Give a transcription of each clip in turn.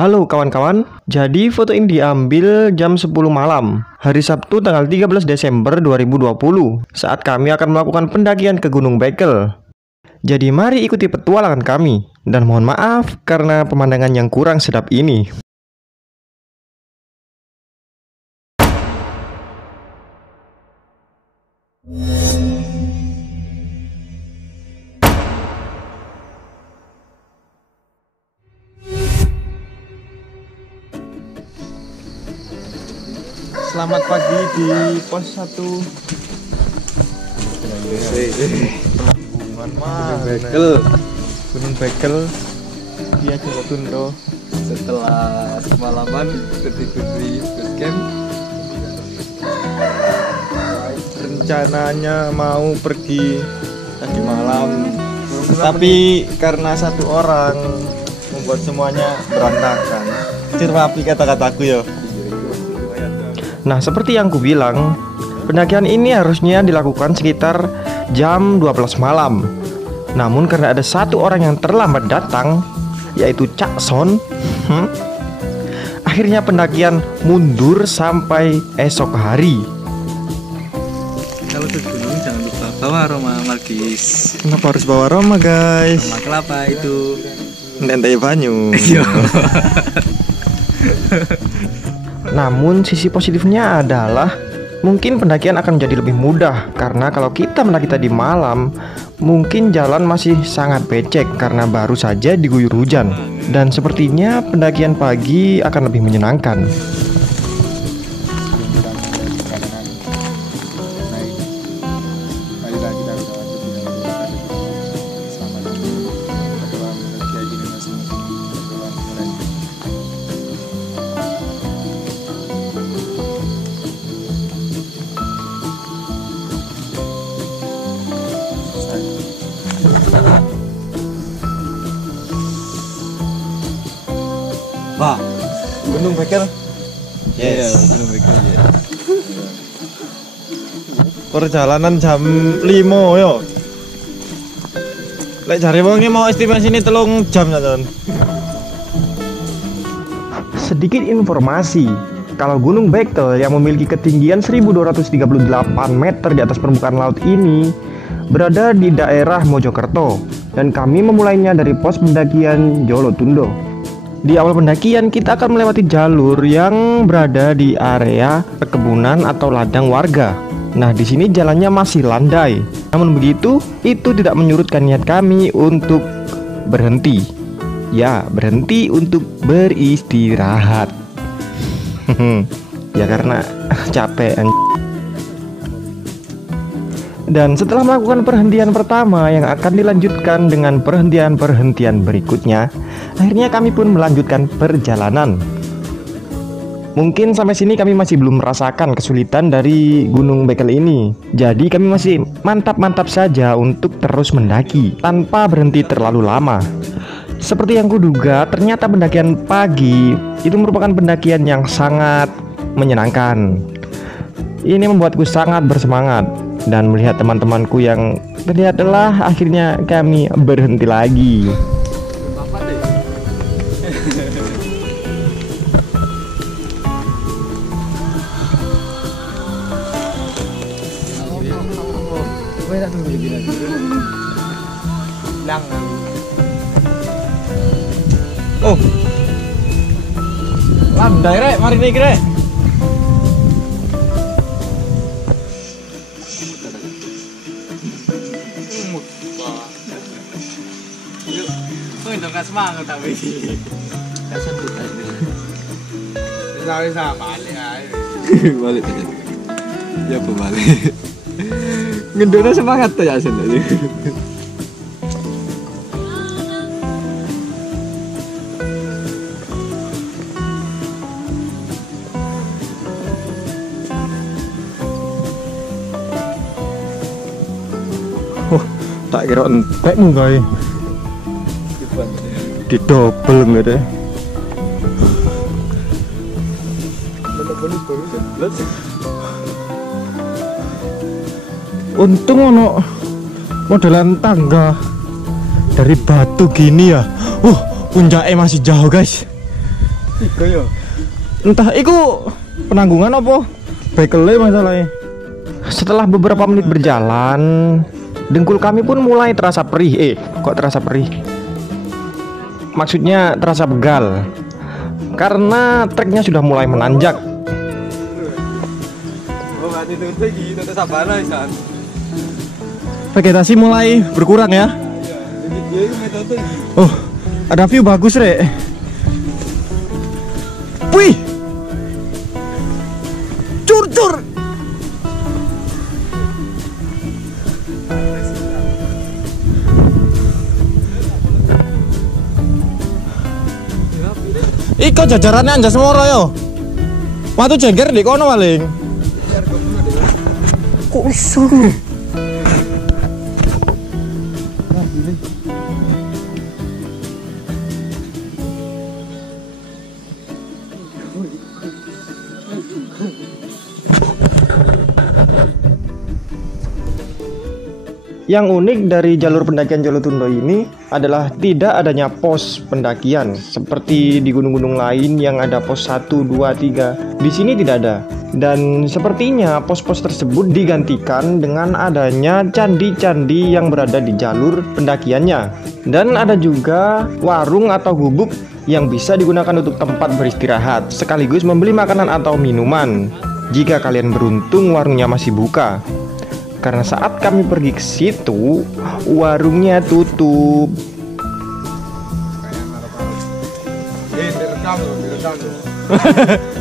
Halo kawan-kawan, jadi foto ini diambil jam 10 malam hari Sabtu tanggal 13 Desember 2020 saat kami akan melakukan pendakian ke Gunung Bekel. Jadi mari ikuti petualangan kami. Dan mohon maaf karena pemandangan yang kurang sedap ini. Selamat pagi di pos 1 Gunung Bekel dia Jolotundo. Setelah semalaman bertidur di base camp, rencananya mau pergi tadi malam, tapi karena satu orang membuat semuanya berantakan. Cerwapi kata-kataku ya. Nah, seperti yang ku bilang, pendakian ini harusnya dilakukan sekitar jam 12 malam. Namun karena ada satu orang yang terlambat datang, yaitu Cak Son, akhirnya pendakian mundur sampai esok hari. kalau ke gunung jangan lupa bawa aroma malkis. Kenapa harus bawa aroma, guys? Aroma kelapa itu. Nentai banyu. Namun sisi positifnya adalah mungkin pendakian akan menjadi lebih mudah, karena kalau kita mendaki tadi malam mungkin jalan masih sangat becek karena baru saja diguyur hujan. Dan sepertinya pendakian pagi akan lebih menyenangkan. Wah, Gunung Bekel. yes. Gunung Bekel ya. Perjalanan jam 5 yo. Lek jare wong iki mau estimasi ini 3 jam ya, Ton. Sedikit informasi, kalau Gunung Bekel yang memiliki ketinggian 1238 meter di atas permukaan laut ini berada di daerah Mojokerto, dan kami memulainya dari pos pendakian Jolotundo. Di awal pendakian kita akan melewati jalur yang berada di area perkebunan atau ladang warga. Nah, di sini jalannya masih landai. Namun begitu, itu tidak menyurutkan niat kami untuk berhenti. Ya, berhenti untuk beristirahat. Ya karena capek. Dan setelah melakukan perhentian pertama yang akan dilanjutkan dengan perhentian-perhentian berikutnya, akhirnya kami pun melanjutkan perjalanan. Mungkin sampai sini kami masih belum merasakan kesulitan dari Gunung Bekel ini. Jadi kami masih mantap-mantap saja untuk terus mendaki tanpa berhenti terlalu lama. Seperti yang kuduga, ternyata pendakian pagi itu merupakan pendakian yang sangat menyenangkan. Ini membuatku sangat bersemangat. Dan melihat teman-temanku yang terlihat lelah, akhirnya kami berhenti lagi. Oh, landai rek, mari nih rek. Nggak semangat tapi kasih bukan bisa balik aja. Balik aja ya, balik ngedona semangat tuh ya sendiri. Oh, tak kira entekmu guys. Didobel nggak deh. Untung ono modelan tangga dari batu gini ya. Puncaknya masih jauh guys. Tiga ya. Entah iku penanggungan apa bekele masalahnya. Setelah beberapa menit berjalan, dengkul kami pun mulai terasa perih. Kok terasa perih? Maksudnya terasa pegal. Karena treknya sudah mulai menanjak. Oh, berarti itu gitu terus sabana Isan. Vegetasi mulai berkurang ya. Iya, jadi dia itu metode gitu. Oh, ada view bagus, Rek. Wih. Cur. Iko jajarannya anjas moro yo. Watu jengger di kono paling. Kok iso? Yang unik dari jalur pendakian Jolotundo ini adalah tidak adanya pos pendakian seperti di gunung-gunung lain yang ada pos 1, 2, 3. Di sini tidak ada. Dan sepertinya pos-pos tersebut digantikan dengan adanya candi-candi yang berada di jalur pendakiannya. Dan ada juga warung atau gubuk yang bisa digunakan untuk tempat beristirahat sekaligus membeli makanan atau minuman jika kalian beruntung warungnya masih buka. Karena saat kami pergi ke situ, warungnya tutup. Direkam.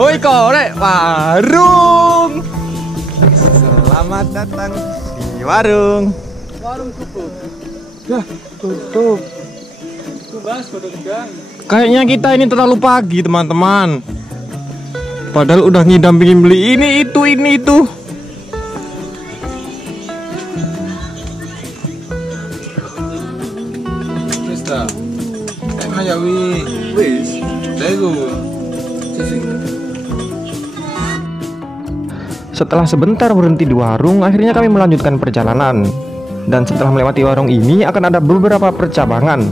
Oi korek warung. Selamat datang di warung. Warung tutup. Dah, tutup. Tumbas godok gang. Kayaknya kita ini terlalu pagi, teman-teman. Padahal udah ngidam pengen beli ini itu. Ya wis. Setelah sebentar berhenti di warung, akhirnya kami melanjutkan perjalanan. Dan setelah melewati warung ini akan ada beberapa percabangan.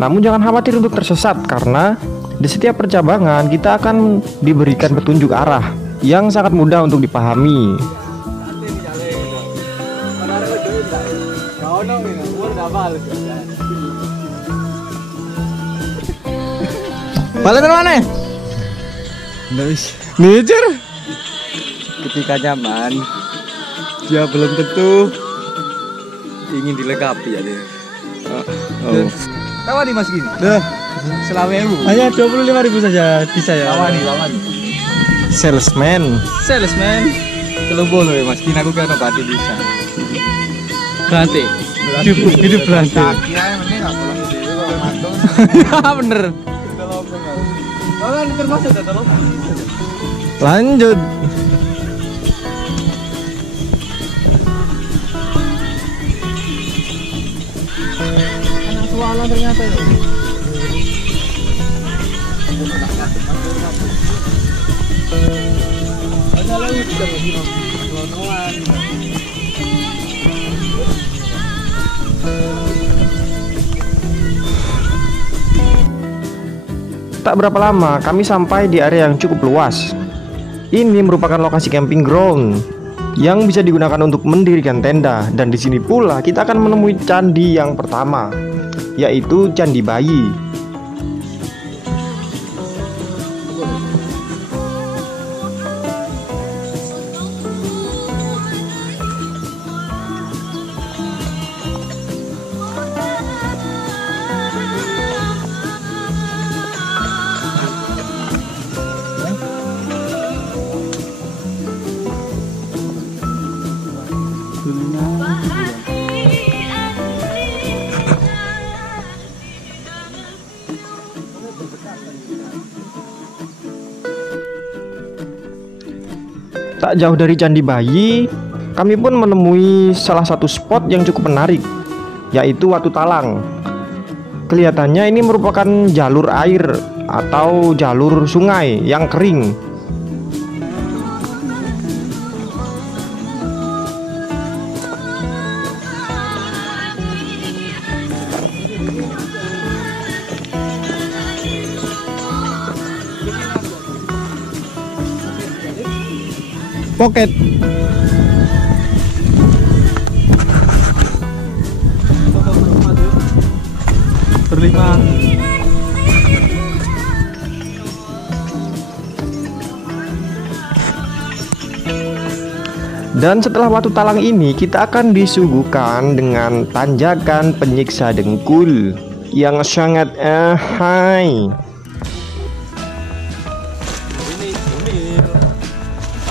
Namun jangan khawatir untuk tersesat karena di setiap percabangan kita akan diberikan petunjuk arah yang sangat mudah untuk dipahami. Balik mana? Ngejar. Ketika nyaman, dia belum tentu ingin dilengkapi ya dia. Oh. Tawa nih Mas Gini. Dah. Selawewu. Hanya 25.000 saja bisa ya. Lawan. Salesman. Kalau boleh Mas Gini aku kan berarti bisa. Berarti. Hidup berarti. Bener. Lanjut. Anak sualan ternyata ya. Ada lagi juga lonoan. Tak berapa lama kami sampai di area yang cukup luas. Ini merupakan lokasi camping ground yang bisa digunakan untuk mendirikan tenda, dan di sini pula kita akan menemui candi yang pertama, yaitu Candi Bayi. Tak jauh dari Candi Bayi, kami pun menemui salah satu spot yang cukup menarik, yaitu Watu Talang. Kelihatannya ini merupakan jalur air atau jalur sungai yang kering. Pocket. Berlima. Dan setelah Watu Talang ini kita akan disuguhkan dengan tanjakan penyiksa dengkul yang sangat high.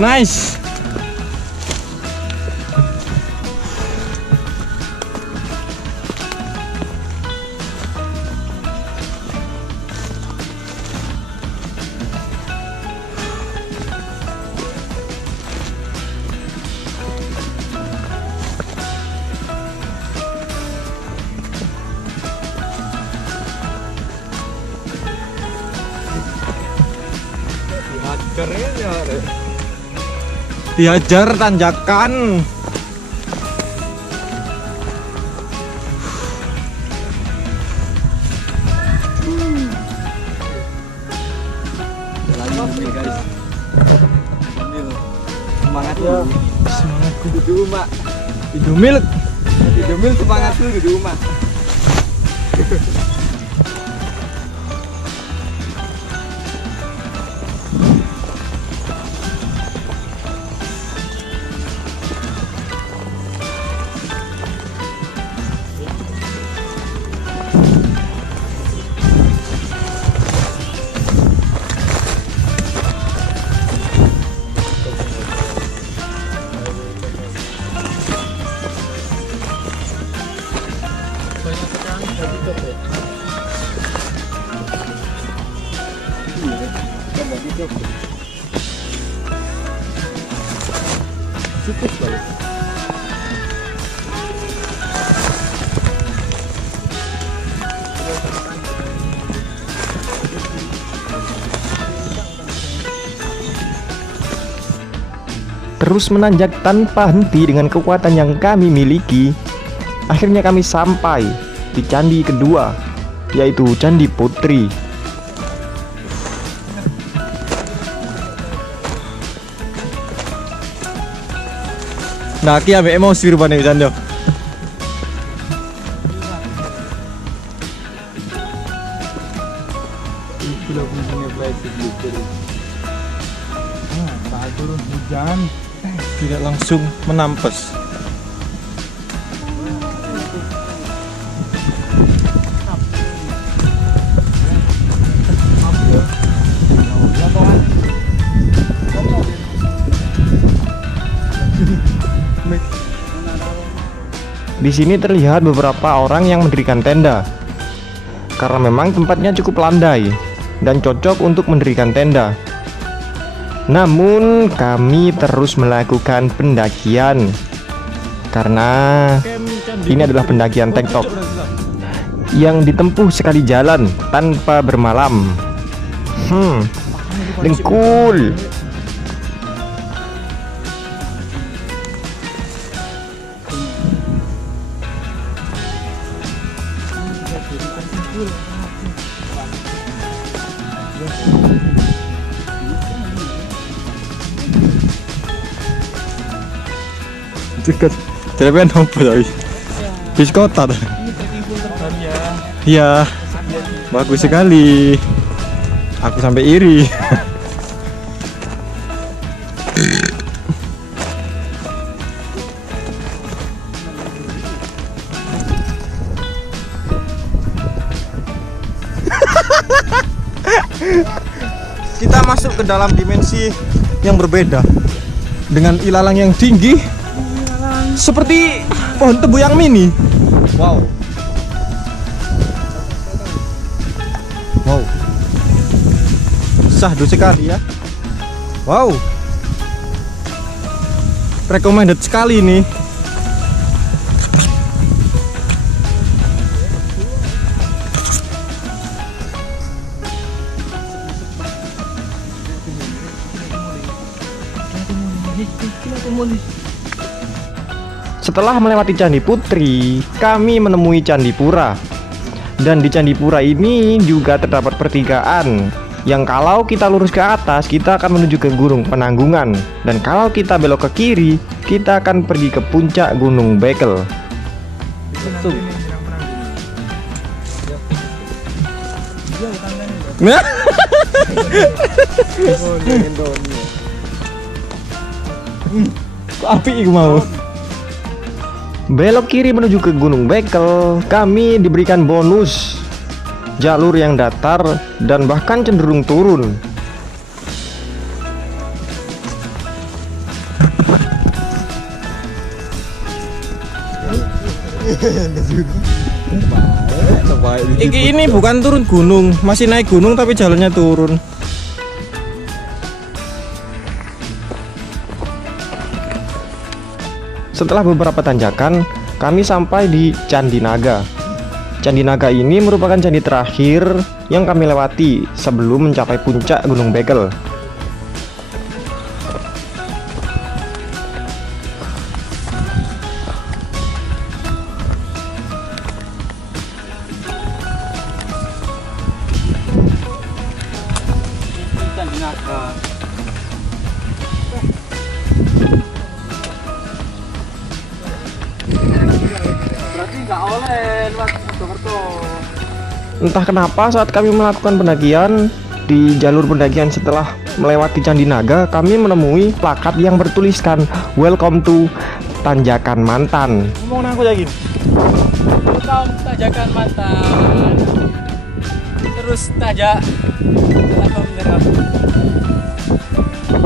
Nice. Dihajar tanjakan. Semangat ya. Semangat kudu umak. Indomil. Indomil semangat kudu umak. Terus menanjak tanpa henti dengan kekuatan yang kami miliki. Akhirnya kami sampai di candi kedua, yaitu Candi Putri. Nah, ki ambek emosi rupane Cando. Hujan tidak langsung menampes. Di sini terlihat beberapa orang yang mendirikan tenda, karena memang tempatnya cukup landai dan cocok untuk mendirikan tenda. Namun kami terus melakukan pendakian karena ini adalah pendakian tektok yang ditempuh sekali jalan tanpa bermalam. Dengkul. Dekat. Telepon apa tadi? Bis kota tuh. Iya. Bagus sekali. Aku sampai iri. Kita masuk ke dalam dimensi yang berbeda dengan ilalang yang tinggi seperti pohon tebu yang mini. Wow. Wow. Sahdu sekali ya. Wow. Recommended sekali nih. Setelah melewati Candi Putri, kami menemui Candi Pura. Dan di Candi Pura ini juga terdapat pertigaan Yang kalau kita lurus ke atas, kita akan menuju ke Gunung Penanggungan. Dan kalau kita belok ke kiri, kita akan pergi ke puncak Gunung Bekel. Betul. Api iku mau. Belok kiri menuju ke Gunung Bekel, kami diberikan bonus jalur yang datar dan bahkan cenderung turun. Ini bukan turun gunung, masih naik gunung tapi jalannya turun. Setelah beberapa tanjakan, kami sampai di Candi Naga. Candi Naga ini merupakan candi terakhir yang kami lewati sebelum mencapai puncak Gunung Bekel. Candi Naga. Berarti nggak oleh Mas Mojokerto. Entah kenapa saat kami melakukan pendakian di jalur pendakian setelah melewati Candi Naga, kami menemui plakat yang bertuliskan "Welcome to Tanjakan Mantan". Ngomong nang aku yakin. Welcome Tanjakan Mantan. Terus tajak.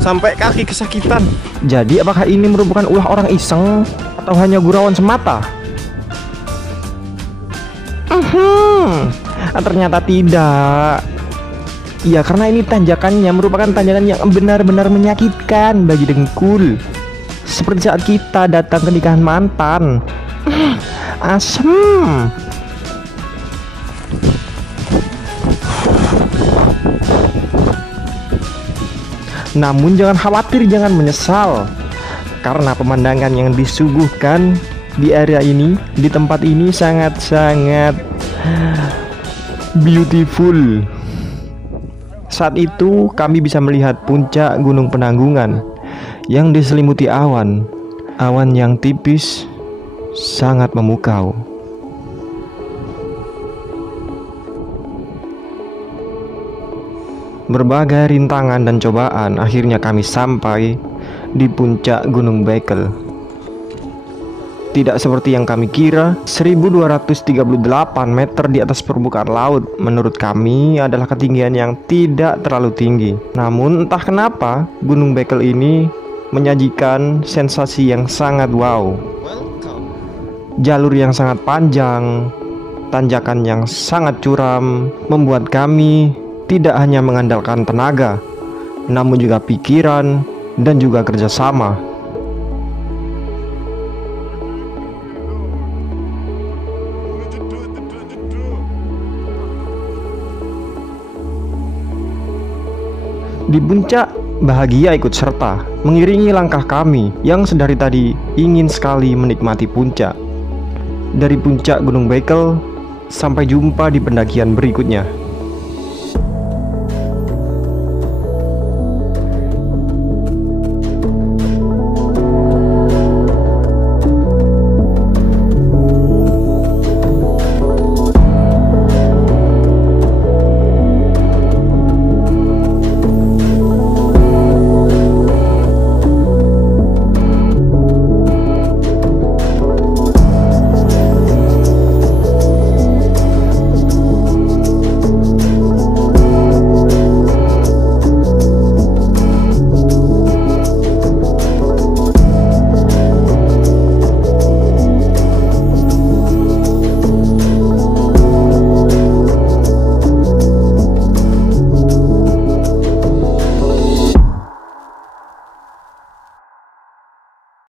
Sampai kaki kesakitan. Jadi apakah ini merupakan ulah orang iseng atau hanya gurauan semata? Ternyata tidak. Ya, karena ini tanjakannya merupakan tanjakan yang benar-benar menyakitkan bagi dengkul. Seperti saat kita datang ke nikahan mantan. Asem. Namun jangan khawatir, jangan menyesal, karena pemandangan yang disuguhkan di area ini, di tempat ini sangat-sangat beautiful. Saat itu kami bisa melihat puncak Gunung Penanggungan yang diselimuti awan. Awan yang tipis sangat memukau. Berbagai rintangan dan cobaan, akhirnya kami sampai di puncak Gunung Bekel. Tidak seperti yang kami kira, 1238 meter di atas permukaan laut menurut kami adalah ketinggian yang tidak terlalu tinggi. Namun entah kenapa Gunung Bekel ini menyajikan sensasi yang sangat wow. Jalur yang sangat panjang, tanjakan yang sangat curam membuat kami tidak hanya mengandalkan tenaga, namun juga pikiran dan juga kerjasama. Di puncak, bahagia ikut serta mengiringi langkah kami yang sedari tadi ingin sekali menikmati puncak. Dari puncak Gunung Bekel, sampai jumpa di pendakian berikutnya.